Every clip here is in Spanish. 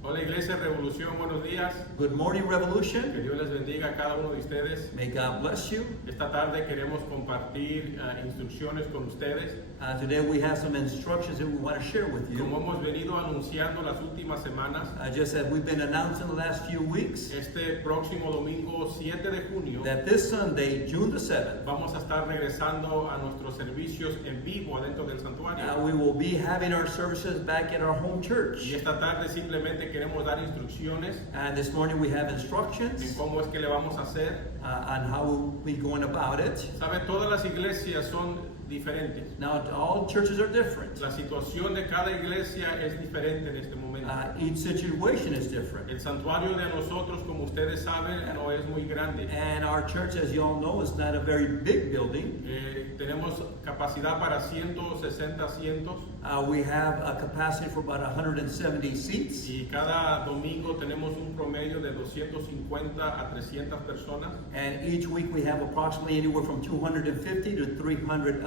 Hola Iglesia Revolución, buenos días. Good morning, Que Revolution. Dios les bendiga a cada uno de ustedes. May God bless you. Esta tarde queremos compartir instrucciones con ustedes. Today we have some instructions that we want to share with you. Como hemos venido anunciando las últimas semanas, Just as we've been announcing the last few weeks, este próximo domingo 7 de junio that this Sunday, June the 7th, vamos a estar regresando a nuestros servicios en vivo adentro del santuario. we will be having our services back at our home Y church. esta tarde simplemente queremos dar instrucciones And this morning we have en instructions cómo es que le vamos a hacer. on how we'll be going about it. Sabe, todas las iglesias son diferentes. Now, all churches are different. La situación de cada iglesia es diferente en este momento. Each situation is different. El santuario de nosotros, como ustedes saben, no es muy grande. And our church, as you all know, is not a very big building. Tenemos capacidad para 160 asientos We have a capacity for about 170 seats. y cada domingo tenemos un promedio de 250 a 300 personas. And each week we have approximately anywhere from 250 to 300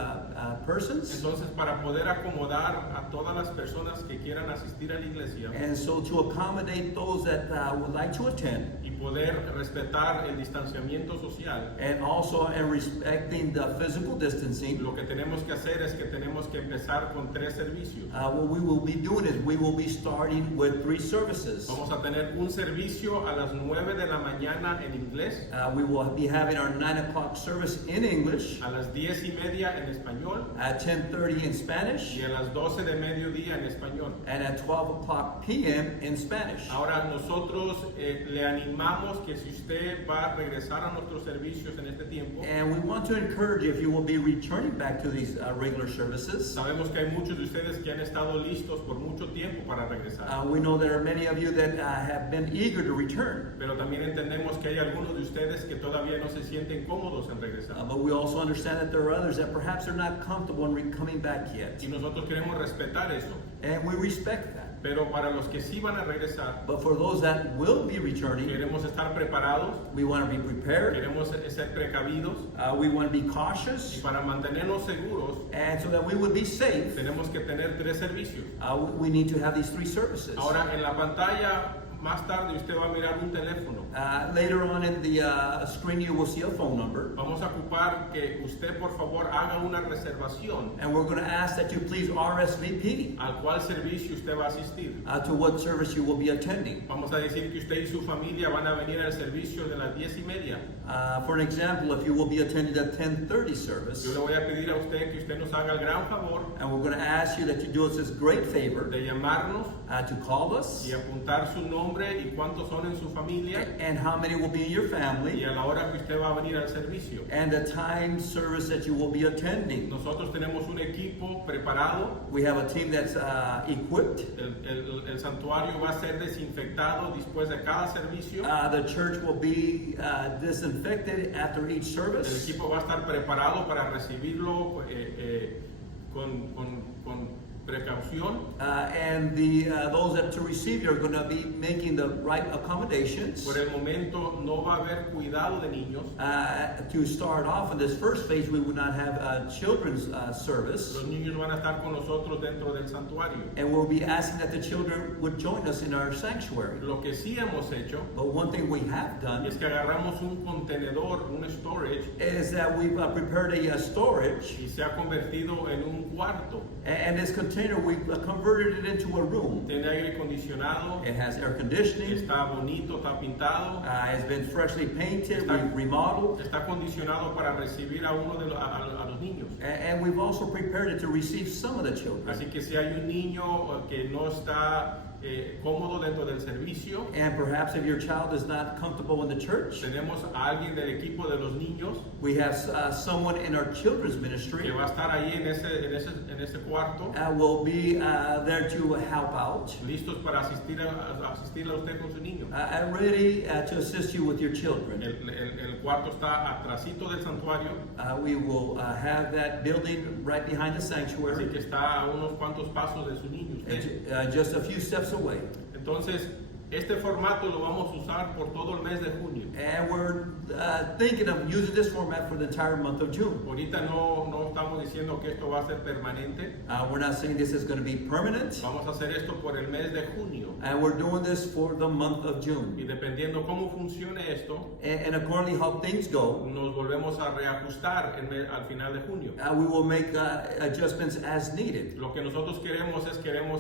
persons. Entonces, para poder acomodar a todas las personas que quieran asistir a la iglesia And so to accommodate those that would like to attend, y poder respetar el distanciamiento social, and also in respecting the physical distancing, lo que tenemos que hacer es que tenemos que empezar con 3 servicios. what we will be doing is we will be starting with 3 services. Vamos a tener un servicio a las 9 de la mañana en inglés, We will be having our 9 o'clock service in English, a las 10:30 en español at 10:30 in Spanish, y a las 12 de mediodía en español. and at 12 o'clock p.m. in Spanish. Ahora nosotros le animamos que si usted va a regresar a nuestros servicios en este tiempo, And we want to encourage you, if you will be returning back to these regular services. sabemos que hay muchos de ustedes que han estado listos por mucho tiempo para regresar, We know there are many of you that have been eager to return, pero también entendemos que hay algunos de ustedes que todavía no se sienten cómodos en regresar. but we also understand that there are others that perhaps are not comfortable in coming back yet. Y nosotros queremos respetar eso, And we respect that. pero para los que sí van a regresar, But for those that will be returning, queremos estar preparados, we want to be prepared. queremos ser precavidos We want to be y cautious. para mantenernos seguros And so that we would be safe, tenemos que tener 3 servicios. we need to have these 3 services. Ahora en la pantalla más tarde usted va a mirar un teléfono. Later on in the screen, you will see a phone number. Vamos a ocupar que usted por favor haga una reservación And we're going to ask that you please RSVP al cual servicio usted va a asistir. to what service you will be attending. Vamos a decir que usted y su familia van a venir al servicio de las 10:30. For an example, if you will be attending the 10:30 service, Yo le voy a pedir a usted que usted nos haga el gran favor and we're going to ask you that you do us this great favor de llamarnos to call us, y apuntar su nombre y cuántos son en su familia and how many will be in your y family, a la hora que usted va a venir al servicio. and the time service that you will be attending. Nosotros tenemos un equipo preparado. We have a team that's equipped. El santuario va a ser desinfectado después de cada servicio. The church will be disinfected after each El service. equipo va a estar preparado para recibirlo con precaución. And those that to receive you are going to be making the right accommodations. Por el momento no va a haber cuidado de niños. To start off in this first phase, we would not have a children's service, Los niños van a estar con nosotros dentro del santuario. and we'll be asking that the children would join us in our sanctuary. Lo que sí hemos hecho But one thing we have done es que agarramos un contenedor, un storage, is that we've prepared a storage, y se ha convertido en un cuarto. and this container we've converted it into a room. Tiene aire acondicionado, It has air conditioning. está bonito, está pintado, It's been freshly painted. We've remodeled. está acondicionado para recibir a uno de los niños. And we've also prepared it to receive some of the children. Así que si hay un niño que no está cómodo dentro del servicio, And perhaps if your child is not comfortable in the church, tenemos a alguien del equipo de los niños we have someone in our children's que ministry va a estar ahí en ese cuarto, will be there to help out, listos para asistirle a usted con su niño. and ready to assist you with your children. El cuarto está atrasito del santuario, We will have that building right behind the así sanctuary, que está a unos cuantos pasos de su niño usted. just a few steps away. Entonces, Este formato lo vamos a usar por todo el mes de junio. And we're thinking of using this format for the entire month of June. Ahorita no estamos diciendo que esto va a ser permanente. We're not saying this is going to be permanent. Vamos a hacer esto por el mes de junio. And we're doing this for the month of Y June. dependiendo cómo funcione esto, And accordingly how things go, nos volvemos a reajustar al final de junio. we will make adjustments as needed. Lo que nosotros queremos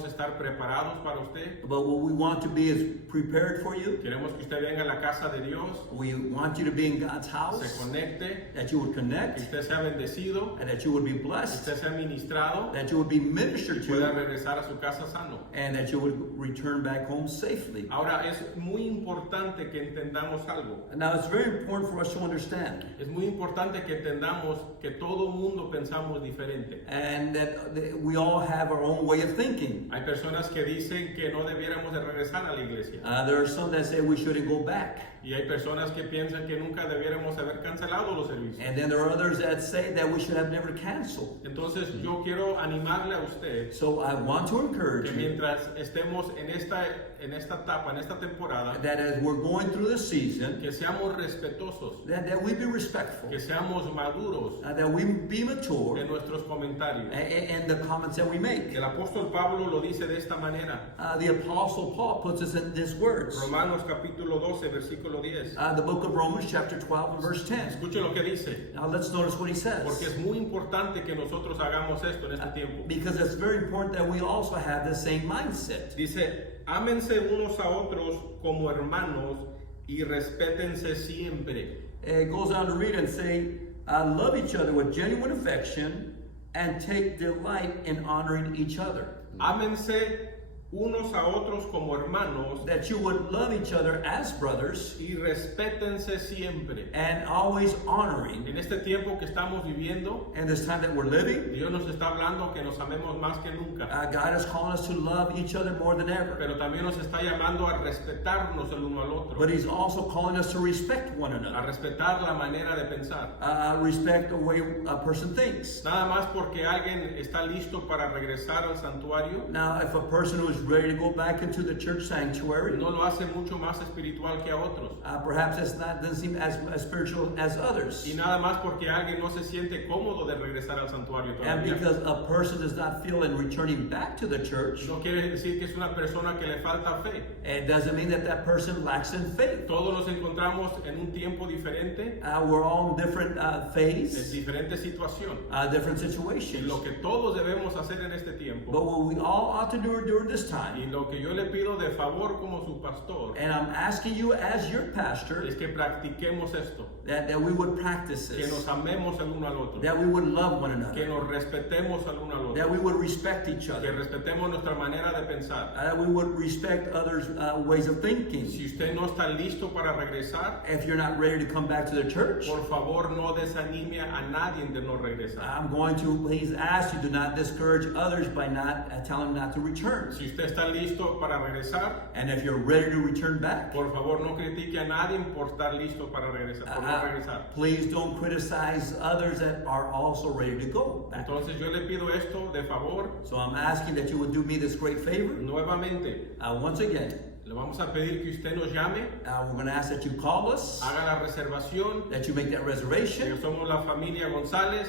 estar preparados para usted. But what we want to be is prepared for you. Queremos que usted venga a la casa de Dios, We want you to be in God's se house, conecte, that you would que connect, usted sea bendecido, and that you would be que blessed, usted sea ministrado, that you would be ministered pueda to, regresar a su casa sano. and that you would return back home safely. Ahora, es muy importante que entendamos algo. Now, it's very important for us to understand, Es muy importante que entendamos que todo mundo pensamos diferente. and that we all have our own way of thinking. Hay personas que dicen que no debiéramos de regresar a la iglesia. There are some that say we shouldn't go back. Y hay personas que piensan que nunca debiéramos haber cancelado los servicios. And then there are others that say that we should have never canceled. Entonces yo quiero animarle a usted So I want to encourage que you mientras estemos en esta etapa, en esta temporada, that as we're going through the season, que seamos respetuosos, that we be respectful, que seamos maduros that we be mature en nuestros comentarios. in the comments that we make. El apóstol Pablo lo dice de esta manera. The Apostle Paul puts us in these words. Romanos capítulo 12, versículo 10. The book of Romans, chapter 12, and verse 10. Escuche lo que dice, Now let's notice what he porque says. es muy importante que nosotros hagamos esto en este tiempo. Because it's very important that we also have the same mindset. Dice, ámense unos a otros como hermanos y respétense siempre. It goes on to read and say, love each other with genuine affection and take delight in honoring each other. Ámense unos a otros como hermanos That you would love each other as brothers y respétense siempre. and always honoring. En este tiempo que estamos viviendo, And this time that we're living, Dios nos está hablando que nos amemos más que nunca, God is calling us to love each other more than ever. pero también nos está llamando a respetarnos el uno al otro, But he's also calling us to respect one a another. respetar la manera de pensar. Respect the way a person thinks. Nada más porque alguien está listo para regresar al santuario, Now, if a person who is ready to go back into the church sanctuary, no lo hace mucho más espiritual que a otros. perhaps doesn't seem as spiritual as others. Y nada más porque alguien no se siente cómodo de regresar al santuario And todavía. because a person does not feel in returning back to the church, No quiere decir que es una persona que le falta fe. it doesn't mean that that person lacks in faith. Todos nos encontramos en un tiempo diferente, We're all in different en phase, diferente situación. different Y situations. lo que todos debemos hacer en este tiempo, But what we all ought to do during this y time, lo que yo le pido de favor como su pastor, and I'm asking you as your pastor, es que practiquemos esto, that we would practice que nos this, amemos el uno al otro, that we would love one que another, nos respetemos al uno al that otro, we would respect each que other, respetemos nuestra manera de pensar. that we would respect others' ways of thinking. Si usted no está listo para regresar, If you're not ready to come back to the church, por favor no desanime a nadie de no regresar. I'm going to please ask you to not discourage others by not telling them not to return. Si usted está listo para regresar, And if you're ready to return back, por favor no critique a nadie por estar listo para regresar, por no regresar. please don't criticize others that are also ready to go back. Entonces yo le pido esto de favor, So I'm asking that you would do me this great favor. nuevamente. Once again, Le vamos a pedir que usted nos llame, we're going to ask that you call us, haga la reservación, that you make that que reservation, somos la familia González.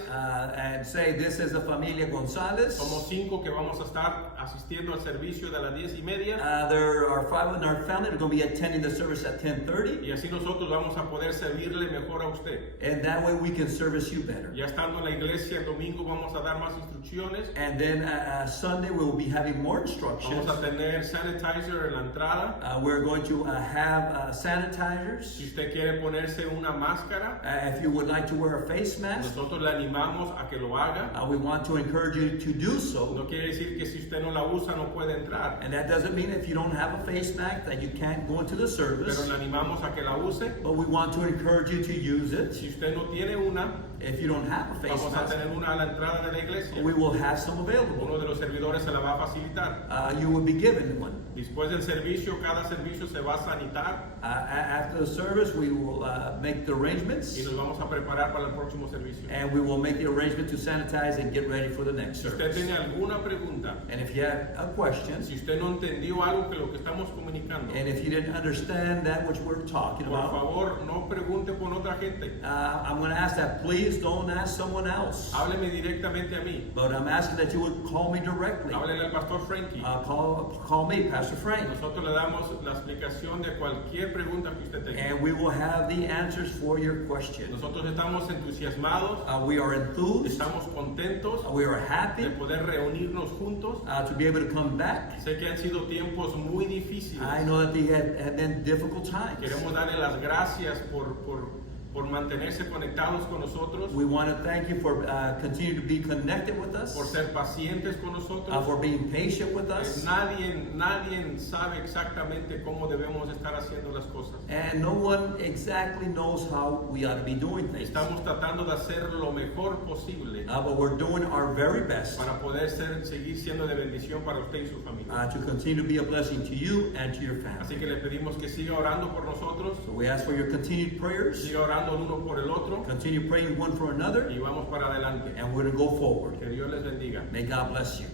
and say, this is the Familia Gonzalez. Somos 5 que vamos a estar asistiendo al servicio de las 10:30 There are 5 in our family that are going to be attending the service at 10:30. y así nosotros vamos a poder servirle mejor a usted. And that way we can service you better. Ya estando en la iglesia el domingo vamos a dar más instrucciones. And then Sunday we will be having more Vamos instructions. a tener sanitizer en la entrada. We're going to have Si sanitizers. usted quiere ponerse una máscara, If you would like to wear a face mask, nosotros le animamos a que lo haga. we want to encourage you to do so. No quiere decir que si usted no la usa no puede entrar, And that doesn't mean if you don't have a face mask that you can't go into the pero service. le animamos a que la use. But we want to encourage you to use it. Si usted no tiene una, If you don't have a face vamos a mask, tener una a la entrada de la iglesia. we will have some available. Uno de los servidores se la va a facilitar. You will be given one. Después del servicio, cada servicio se va a sanitar After the service, we will make the arrangements, y nos vamos a preparar para el próximo servicio. and we will make the arrangement to sanitize and get ready for the next Si usted service. tiene alguna pregunta, And if you have a question, si usted no entendió algo que lo que estamos comunicando, and if you didn't understand that which we're talking por about, favor, no pregunte por otra gente. I'm going to ask that please don't ask someone else. Hábleme directamente a mí. But I'm asking that you would call me directly. Háblele al pastor Frankie. Call me, Pastor Frank. Nosotros le damos la explicación de cualquier pregunta que usted tenga. And we will have the answers for your questions. Nosotros estamos entusiasmados, We are enthused. estamos contentos We are happy de poder reunirnos juntos. to be able to come back. Sé que han sido tiempos muy difíciles. I know that they had been difficult times. Queremos darle las gracias por mantenerse conectados con nosotros, We want to thank you for continuing to be connected with por us, ser pacientes con nosotros. for being patient with us. Nadie sabe exactamente cómo debemos estar haciendo las cosas. And no one exactly knows how we ought to be doing things. Estamos tratando de hacer lo mejor posible But we're doing our very best para poder seguir siendo de bendición para usted y su familia. to continue to be a blessing to you and to your Así family. que le pedimos que siga orando por nosotros, So we ask for your continued prayers. siga orando el uno por el otro Continue praying one for another, y vamos para adelante. and we're going to go forward. Que Dios les bendiga. May God bless you.